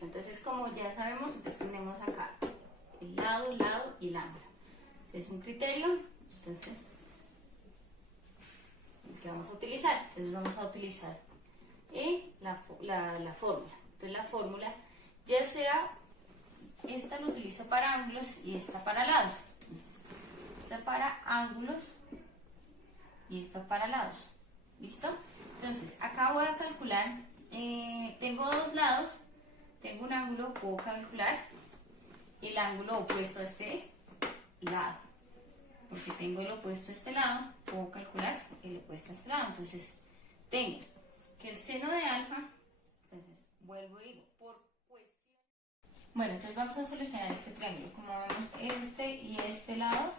Listo, entonces como ya sabemos, entonces tenemos acá el lado y el ángulo. Este es un criterio, entonces, el que vamos a utilizar. Entonces vamos a utilizar la fórmula. Entonces la fórmula, ya sea, esta lo utilizo para ángulos y esta para lados. Entonces, esta para ángulos y esta para lados. ¿Listo? Entonces, acá voy a calcular, tengo dos lados, tengo un ángulo, puedo calcular el ángulo opuesto a este lado. Porque tengo el opuesto a este lado, puedo calcular el opuesto a este lado. Entonces, tengo que el seno de alfa, entonces, vuelvo y digo, por cuestión. Bueno, entonces vamos a solucionar este triángulo. Como vemos, este y este lado,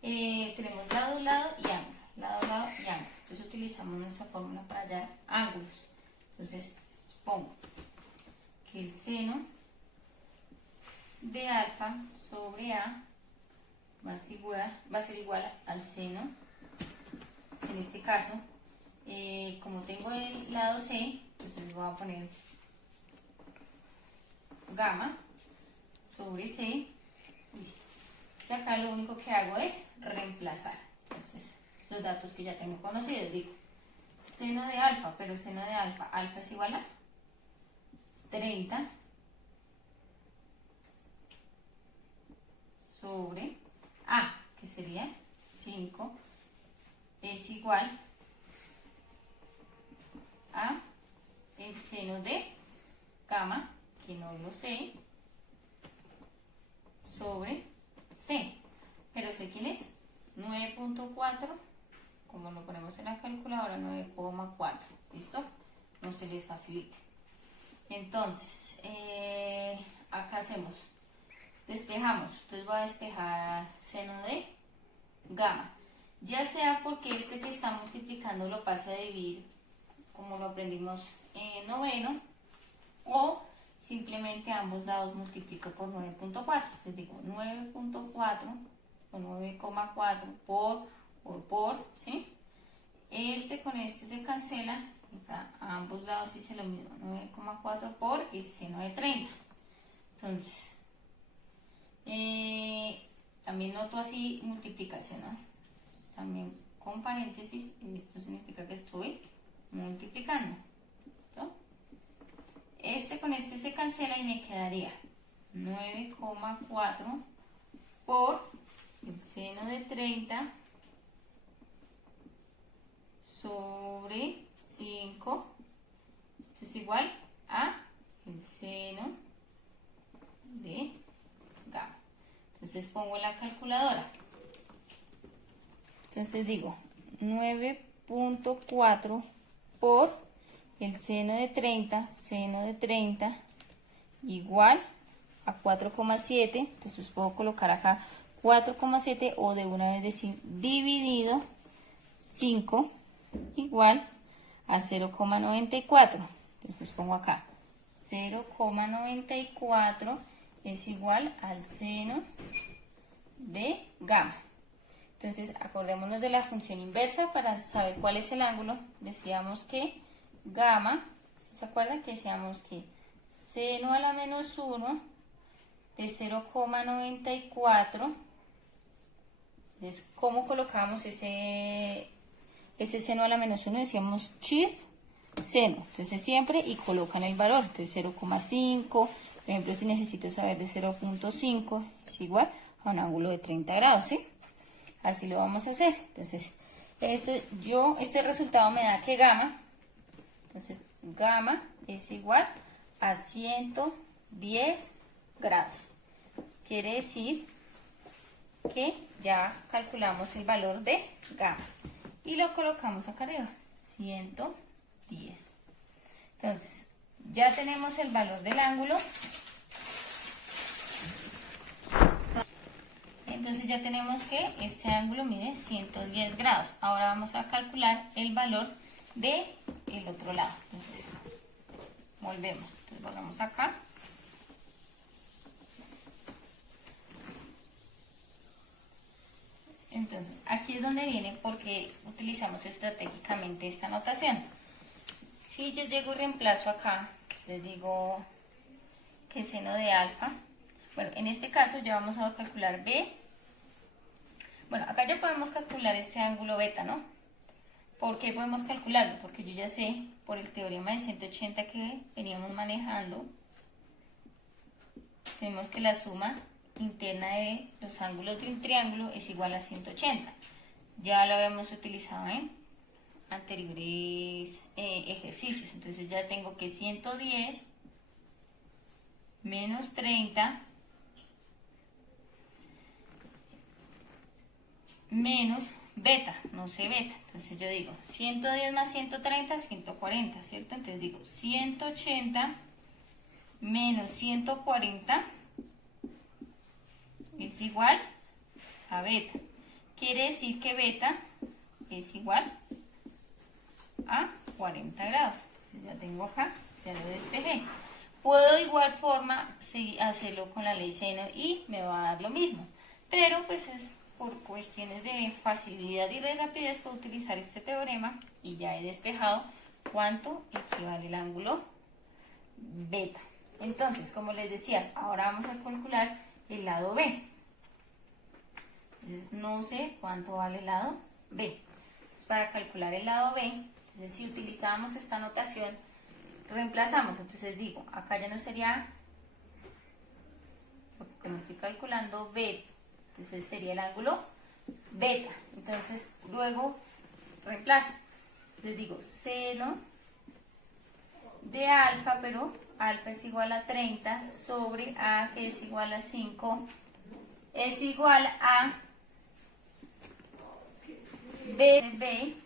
tenemos lado y ángulo. Lado y ángulo. Entonces utilizamos nuestra fórmula para hallar ángulos. Entonces pongo que el seno de alfa sobre A va a ser igual al seno, en este caso, como tengo el lado C, entonces voy a poner gamma sobre C, listo. Entonces acá lo único que hago es reemplazar. Entonces, los datos que ya tengo conocidos, digo, seno de alfa, pero seno de alfa, alfa es igual a 30 sobre A, que sería 5, es igual a el seno de gamma, que no lo sé, sobre C, pero sé quién es, 9.4, como lo ponemos en la calculadora, 9,4, ¿listo? No se les facilite. Entonces, acá hacemos, despejamos, entonces voy a despejar seno de gamma, ya sea porque este que está multiplicando lo pasa a dividir, como lo aprendimos en noveno, o simplemente ambos lados multiplico por 9.4, entonces digo 9.4 o 9,4 por, ¿sí? Este con este se cancela, acá a ambos lados hice lo mismo, 9,4 por el seno de 30. Entonces, también noto así multiplicación, ¿no? Entonces, también con paréntesis, esto significa que estoy multiplicando. ¿Listo? Este con este se cancela y me quedaría 9,4 por el seno de 30 sobre 5, esto es igual a el seno de gamma. Entonces pongo la calculadora. Entonces digo 9.4 por el seno de 30 igual a 4,7, entonces puedo colocar acá 4,7 o de una vez decir dividido 5 igual a 0,94. Entonces pongo acá 0,94 es igual al seno de gamma. Entonces acordémonos de la función inversa para saber cuál es el ángulo. Decíamos que gamma, ¿se acuerdan? Que decíamos que seno a la menos 1 de 0,94. Entonces, ¿cómo colocamos ese seno a la menos 1? Decíamos shift seno. Entonces siempre y colocan el valor. Entonces 0,5. Por ejemplo, si necesito saber de 0,5 es igual a un ángulo de 30 grados, ¿sí? Así lo vamos a hacer. Entonces, este resultado me da que gamma, entonces gamma es igual a 110 grados. Quiere decir que ya calculamos el valor de gamma y lo colocamos acá arriba, 110. Entonces, ya tenemos el valor del ángulo. Entonces ya tenemos que este ángulo mide 110 grados. Ahora vamos a calcular el valor del otro lado. Entonces, volvemos. Entonces volvamos acá. Entonces, aquí es donde viene porque utilizamos estratégicamente esta notación. Si yo llego y reemplazo acá, entonces digo que seno de alfa. Bueno, en este caso ya vamos a calcular B. Bueno, acá ya podemos calcular este ángulo beta, ¿no? ¿Por qué podemos calcularlo? Porque yo ya sé, por el teorema de 180 que veníamos manejando, tenemos que la suma interna de los ángulos de un triángulo es igual a 180. Ya lo habíamos utilizado en anteriores ejercicios. Entonces ya tengo que 110 menos 30 menos beta, no sé beta. Entonces yo digo 110 más 130, 140, ¿cierto? Entonces digo 180 menos 140 es igual a beta. Quiere decir que beta es igual a 40 grados. Entonces ya tengo acá, ya lo despejé. Puedo de igual forma hacerlo con la ley seno y me va a dar lo mismo. Pero pues es por cuestiones de facilidad y de rapidez puedo utilizar este teorema y ya he despejado cuánto equivale el ángulo beta. Entonces, como les decía, ahora vamos a calcular el lado B. Entonces, no sé cuánto vale el lado B. Entonces, para calcular el lado B, entonces si utilizamos esta notación, reemplazamos. Entonces digo, acá ya no sería, porque como estoy calculando B, entonces sería el ángulo beta. Entonces luego reemplazo. Entonces digo seno de alfa, pero alfa es igual a 30 sobre A, que es igual a 5, es igual a B de B,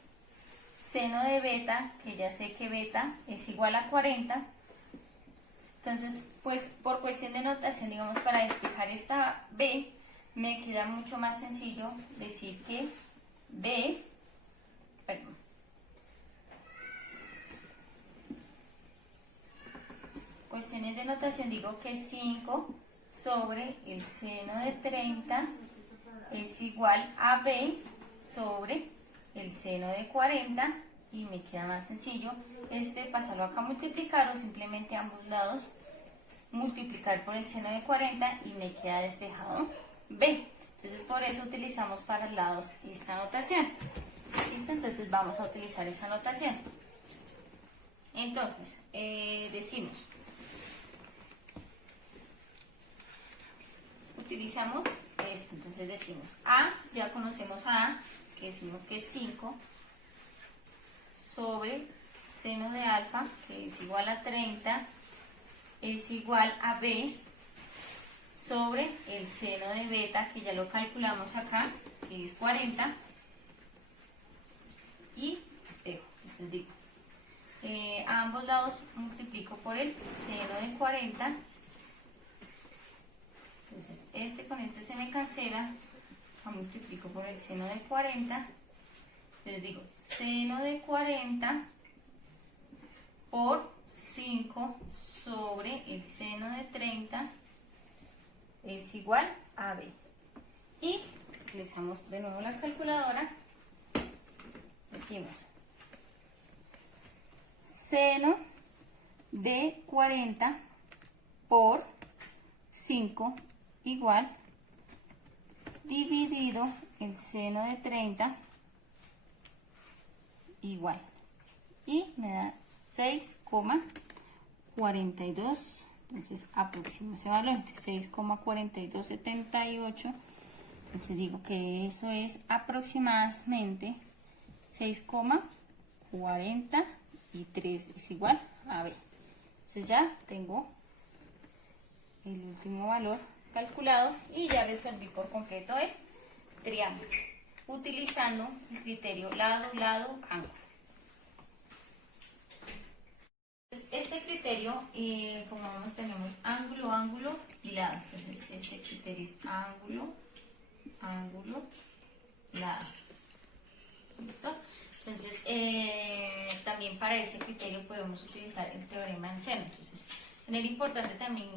seno de beta, que ya sé que beta es igual a 40. Entonces, pues por cuestión de notación, digamos, para despejar esta B, me queda mucho más sencillo decir que B, perdón, cuestiones de notación, digo que 5 sobre el seno de 30 es igual a B sobre el seno de 40 y me queda más sencillo pasarlo acá a multiplicar o simplemente ambos lados multiplicar por el seno de 40 y me queda despejado B. Entonces por eso utilizamos para lados esta notación. ¿Listo? Entonces vamos a utilizar esa notación. Entonces decimos, utilizamos esto, entonces decimos A, ya conocemos a A, que decimos que es 5 sobre seno de alfa, que es igual a 30, es igual a B sobre el seno de beta, que ya lo calculamos acá, que es 40, y espejo. Entonces digo, a ambos lados multiplico por el seno de 40, entonces este con este se me cancela, multiplico por el seno de 40, entonces digo seno de 40 por 5 sobre el seno de 30 es igual a B. Y utilizamos de nuevo la calculadora, decimos seno de 40 por 5 igual dividido el seno de 30 igual, y me da 6,42. Entonces aproximo ese valor, 6,4278. Entonces digo que eso es aproximadamente 6,43 es igual a B. Entonces ya tengo el último valor calculado y ya resolví por completo el triángulo utilizando el criterio lado, lado, ángulo. Este criterio, como vemos, tenemos ángulo, ángulo y lado. Entonces este criterio es ángulo, ángulo, lado. ¿Listo? Entonces también para este criterio podemos utilizar el teorema del seno. Entonces tener importante también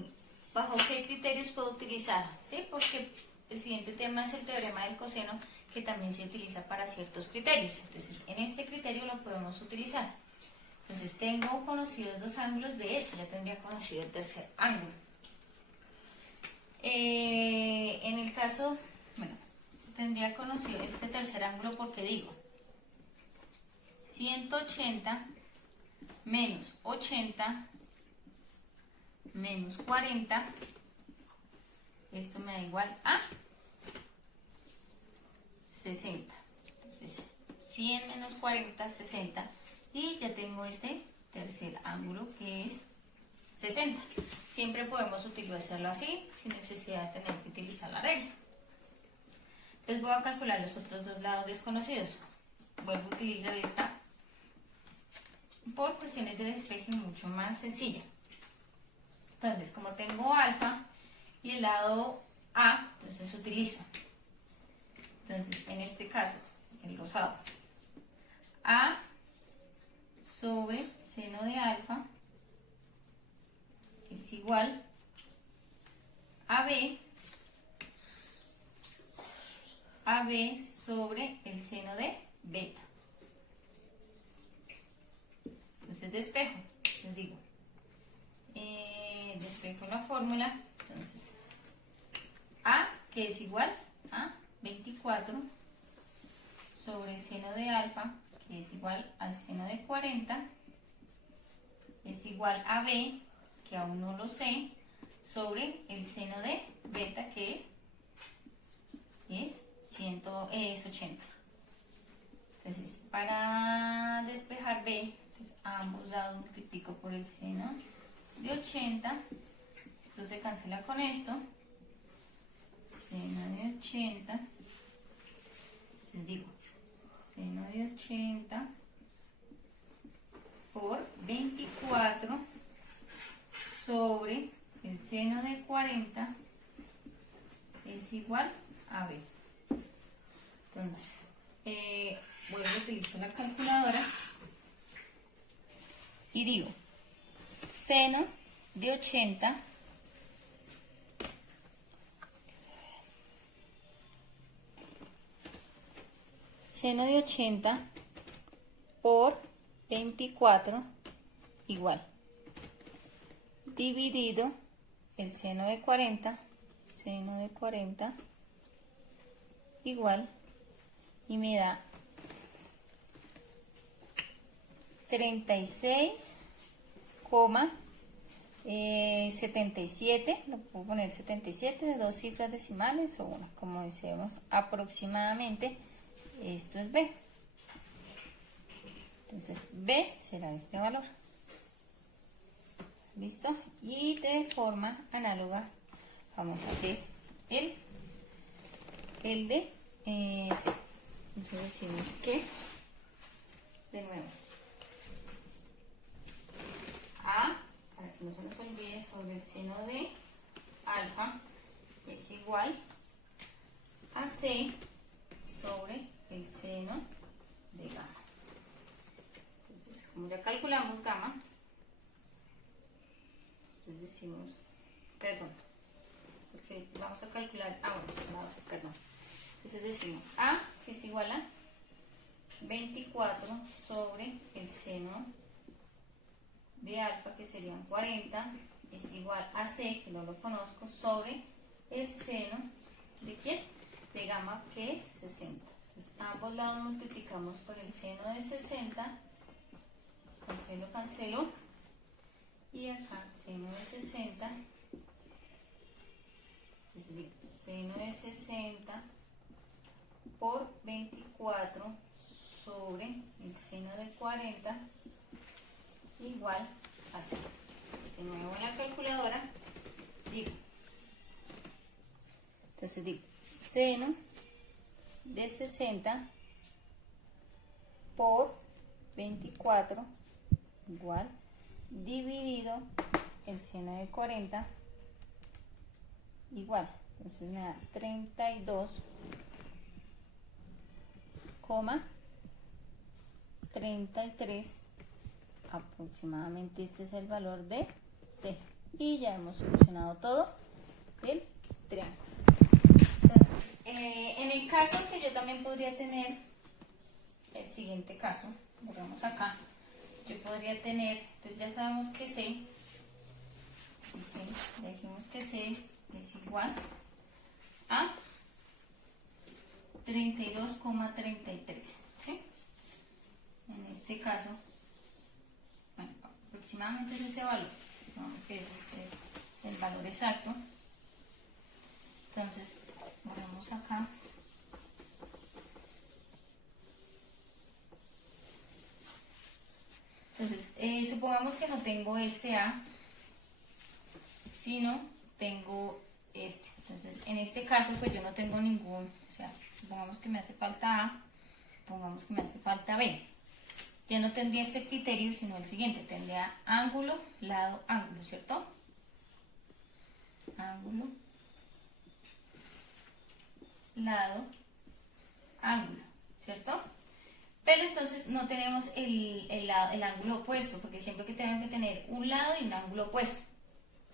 bajo qué criterios puedo utilizar, ¿sí? Porque el siguiente tema es el teorema del coseno, que también se utiliza para ciertos criterios. Entonces en este criterio lo podemos utilizar. Entonces tengo conocidos dos ángulos, de hecho ya tendría conocido el tercer ángulo. En el caso, bueno, tendría conocido este tercer ángulo porque digo 180 menos 80 menos 40, esto me da igual a 60. Entonces 100 menos 40, 60, y ya tengo este tercer ángulo que es 60. Siempre podemos utilizarlo así sin necesidad de tener que utilizar la regla. Entonces voy a calcular los otros dos lados desconocidos. Vuelvo a utilizar esta por cuestiones de despeje mucho más sencilla. Entonces, como tengo alfa y el lado A, entonces utilizo. Entonces, en este caso, el rosado, A sobre seno de alfa es igual a B sobre el seno de beta. Entonces despejo, les digo, despejo la fórmula. Entonces A, que es igual a 24 sobre seno de alfa, que es igual al seno de 40, es igual a B, que aún no lo sé, sobre el seno de beta, que es 80. Entonces, para despejar B, entonces, a ambos lados multiplico por el seno de 80. Esto se cancela con esto. Seno de 80. Entonces digo, seno de 80 por 24 sobre el seno de 40 es igual a B. Entonces, vuelvo a utilizar la calculadora y digo, seno de 80 por 24 igual, dividido el seno de 40 igual, y me da 36,77, lo puedo poner 77 de dos cifras decimales o una, como decíamos, aproximadamente. Esto es B. Entonces B será este valor. ¿Listo? Y de forma análoga vamos a hacer el de C. Entonces decimos que, de nuevo, A, para que no se nos olvide, sobre el seno de alfa es igual a C sobre el seno de gamma. Entonces, como ya calculamos gamma, entonces decimos, perdón, porque vamos a calcular, entonces decimos A, que es igual a 24 sobre el seno de alfa, que serían 40, es igual a C, que no lo conozco, sobre el seno de ¿quién? De gamma, que es 60. Entonces, ambos lados multiplicamos por el seno de 60, cancelo, y acá seno de 60, entonces digo, seno de 60 por 24 sobre el seno de 40 igual a 0. De nuevo en la calculadora digo, entonces digo, seno de 60 por 24 igual, dividido el seno de 40 igual, entonces me da 32,33 aproximadamente. Este es el valor de C, y ya hemos solucionado todo el triángulo. Entonces, en el caso que yo también podría tener, el siguiente caso, volvemos acá, yo podría tener, entonces ya sabemos que C, ya dijimos que C es igual igual a 32,33, ¿sí? En este caso, bueno, aproximadamente es ese valor, vamos que ese es el valor exacto. Entonces, vamos acá. Entonces, supongamos que no tengo este A, sino tengo este. Entonces, en este caso, pues yo no tengo ningún, o sea, supongamos que me hace falta A, supongamos que me hace falta B. Ya no tendría este criterio, sino el siguiente, tendría ángulo, lado, ángulo, ¿cierto? Ángulo, lado, ángulo, ¿cierto? Pero entonces no tenemos el ángulo opuesto, porque siempre que tenemos que tener un lado y un ángulo opuesto.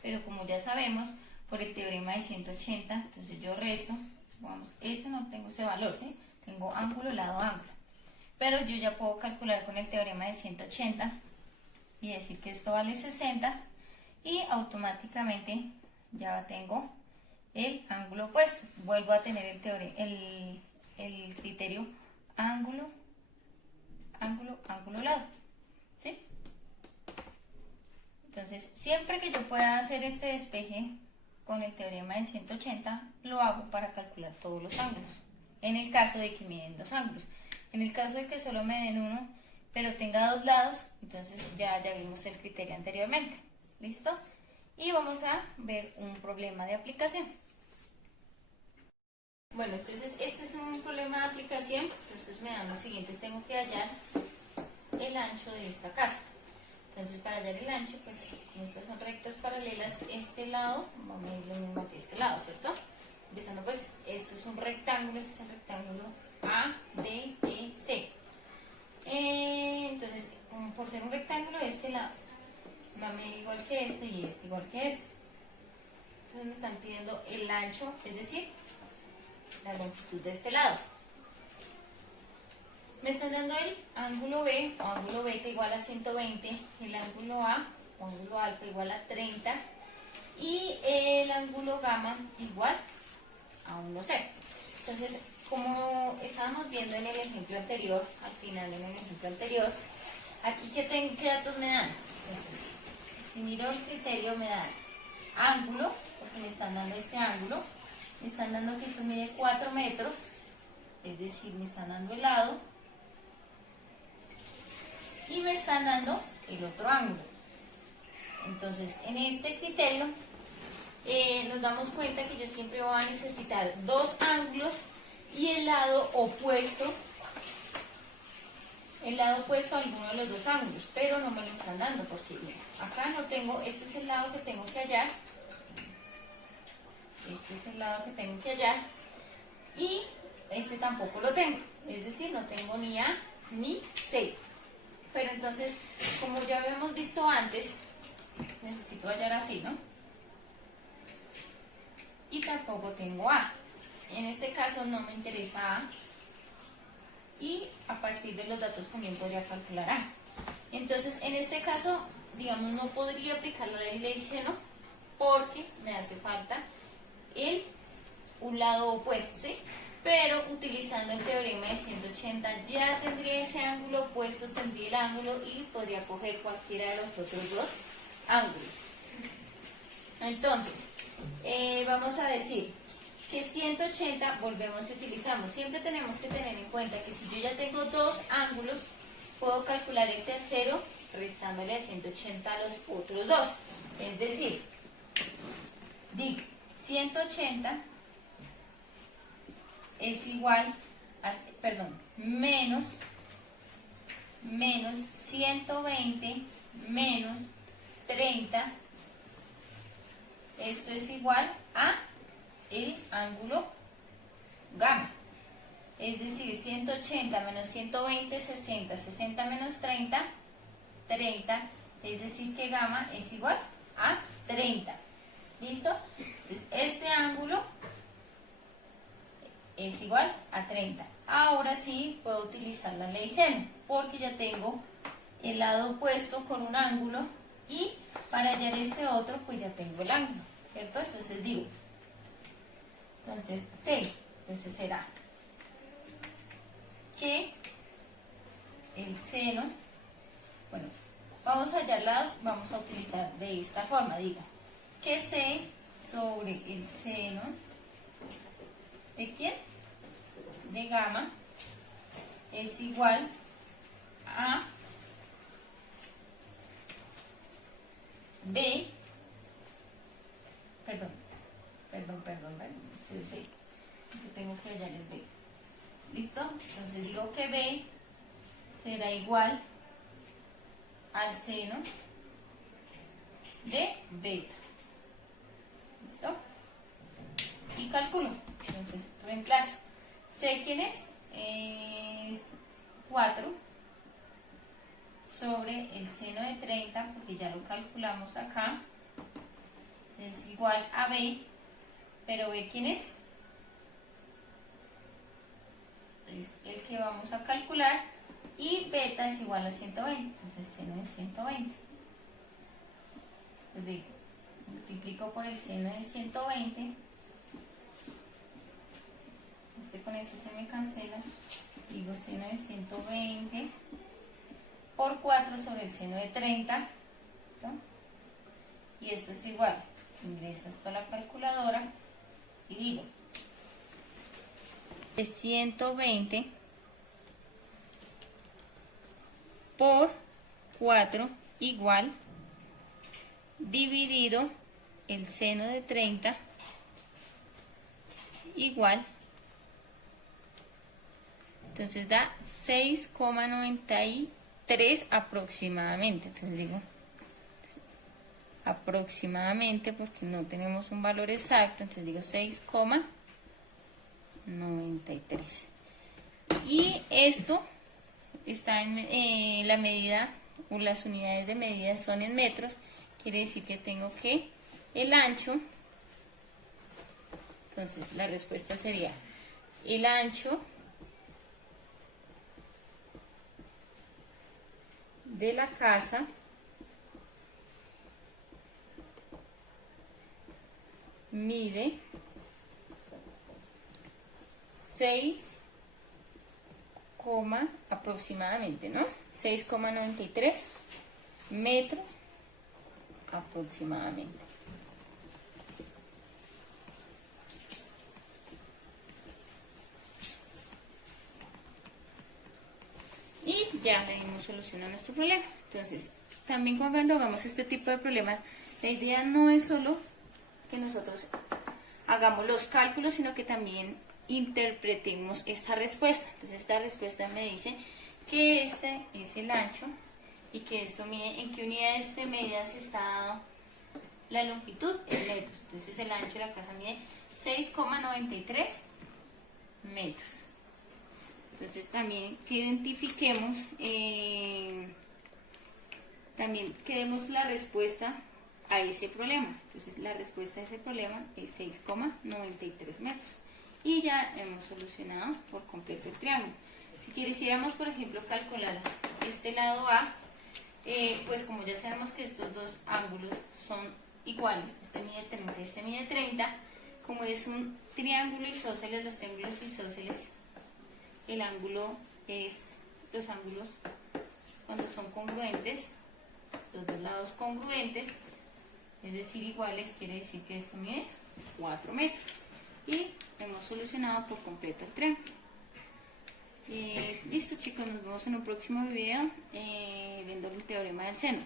Pero como ya sabemos, por el teorema de 180, entonces yo resto, supongamos, este no tengo ese valor, ¿sí? Tengo ángulo, lado, ángulo. Pero yo ya puedo calcular con el teorema de 180 y decir que esto vale 60 y automáticamente ya tengo el ángulo opuesto. Vuelvo a tener el criterio ángulo, ángulo, ángulo, lado, ¿sí? Entonces, siempre que yo pueda hacer este despeje con el teorema de 180, lo hago para calcular todos los ángulos. En el caso de que me den dos ángulos. En el caso de que solo me den uno, pero tenga dos lados, entonces ya vimos el criterio anteriormente. ¿Listo? Y vamos a ver un problema de aplicación. Bueno, entonces este es un problema de aplicación. Entonces me dan los siguientes. Tengo que hallar el ancho de esta casa. Entonces para hallar el ancho, pues como estas son rectas paralelas, este lado va a medir lo mismo que este lado, ¿cierto? Empezando pues, esto es un rectángulo, este es el rectángulo A, D, E, C. Entonces, como por ser un rectángulo, este lado va a medir igual que este y este igual que este. Entonces me están pidiendo el ancho, es decir, la longitud de este lado. Me están dando el ángulo B o ángulo beta igual a 120, el ángulo A o ángulo alfa igual a 30 y el ángulo gamma igual a 1,0. Entonces, como estábamos viendo en el ejemplo anterior, al final en el ejemplo anterior, aquí ¿qué datos me dan? Entonces, si miro el criterio me dan ángulo, porque me están dando este ángulo, me están dando que esto mide 4 metros, es decir, me están dando el lado, y me están dando el otro ángulo. Entonces, en este criterio nos damos cuenta que yo siempre voy a necesitar dos ángulos y el lado opuesto a alguno de los dos ángulos, pero no me lo están dando porque mira, acá no tengo, este es el lado que tengo que hallar, este es el lado que tengo que hallar y este tampoco lo tengo, es decir, no tengo ni A ni C. Pero entonces, como ya habíamos visto antes, necesito hallar así, ¿no? Y tampoco tengo A. En este caso no me interesa A. Y a partir de los datos también podría calcular A. Entonces, en este caso, digamos, no podría aplicar la ley de seno porque me hace falta un lado opuesto, ¿sí? Pero utilizando el teorema de 180 ya tendría ese ángulo opuesto, tendría el ángulo y podría coger cualquiera de los otros dos ángulos. Entonces, vamos a decir que 180 volvemos y utilizamos. Siempre tenemos que tener en cuenta que si yo ya tengo dos ángulos, puedo calcular el tercero restándole a 180 a los otros dos. Es decir, digo 180 es igual a, menos 120 menos 30, esto es igual a el ángulo gamma, es decir, 180 menos 120, 60, 60 menos 30, 30, es decir que gamma es igual a 30, ¿listo? Entonces este ángulo es igual a 30. Ahora sí puedo utilizar la ley seno, porque ya tengo el lado opuesto con un ángulo y para hallar este otro pues ya tengo el ángulo, ¿cierto? Entonces digo Entonces C, entonces será que el seno, bueno, vamos a hallar lados, vamos a utilizar de esta forma, digo, que C sobre el seno, ¿de quién? De gamma, es igual a B, perdón, este es B, yo tengo que hallar el B, ¿listo? Entonces digo que B será igual al seno de beta, ¿listo? Y calculo, entonces reemplazo, sé quién es 4 sobre el seno de 30, porque ya lo calculamos acá, es igual a B, pero B quién es el que vamos a calcular, y beta es igual a 120, entonces el seno de 120. Pues digo, multiplico por el seno de 120, este con este se me cancela, digo seno de 120 por 4 sobre el seno de 30, ¿no? Y esto es igual, ingreso esto a la calculadora y digo, de 120 por 4 igual, dividido el seno de 30 igual, entonces da 6,93 aproximadamente, entonces digo aproximadamente porque no tenemos un valor exacto, entonces digo 6,93, y esto está en la medida, o las unidades de medida son en metros, quiere decir que tengo que el ancho, entonces la respuesta sería el ancho de la casa mide 6, aproximadamente, ¿no? 6,93 metros aproximadamente. Y ya le dimos solución a nuestro problema. Entonces, también cuando hagamos este tipo de problemas, la idea no es solo que nosotros hagamos los cálculos, sino que también interpretemos esta respuesta. Entonces, esta respuesta me dice que este es el ancho y que esto mide, en qué unidades de medidas está dado la longitud en metros. Entonces, el ancho de la casa mide 6,93 metros. Entonces, también que identifiquemos, también que demos la respuesta a ese problema. Entonces, la respuesta a ese problema es 6,93 metros. Y ya hemos solucionado por completo el triángulo. Si quisiéramos, por ejemplo, calcular este lado A, pues como ya sabemos que estos dos ángulos son iguales, este mide 30 y este mide 30, como es un triángulo isósceles, los triángulos isósceles, el ángulo es, los ángulos cuando son congruentes, los dos lados congruentes, es decir, iguales, quiere decir que esto mide 4 metros. Y hemos solucionado por completo el triángulo. Listo, chicos, nos vemos en un próximo video viendo el teorema del seno.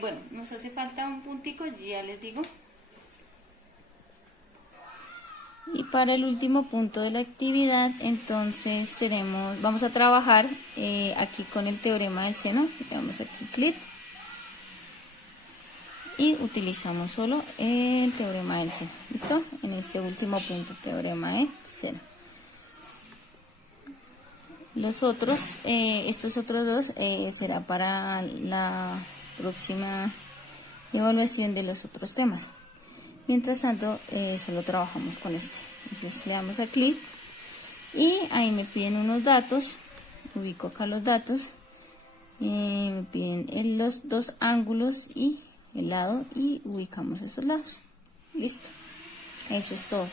Bueno, nos hace falta un puntico, ya les digo. Y para el último punto de la actividad, entonces vamos a trabajar aquí con el teorema del seno. Le damos aquí clic y utilizamos solo el teorema del seno. ¿Listo? En este último punto, teorema del seno. Los otros, estos otros dos será para la próxima evaluación de los otros temas. Mientras tanto, solo trabajamos con este. Entonces le damos a clic y ahí me piden unos datos. Ubico acá los datos. Me piden los dos ángulos y el lado y ubicamos esos lados. Listo. Eso es todo.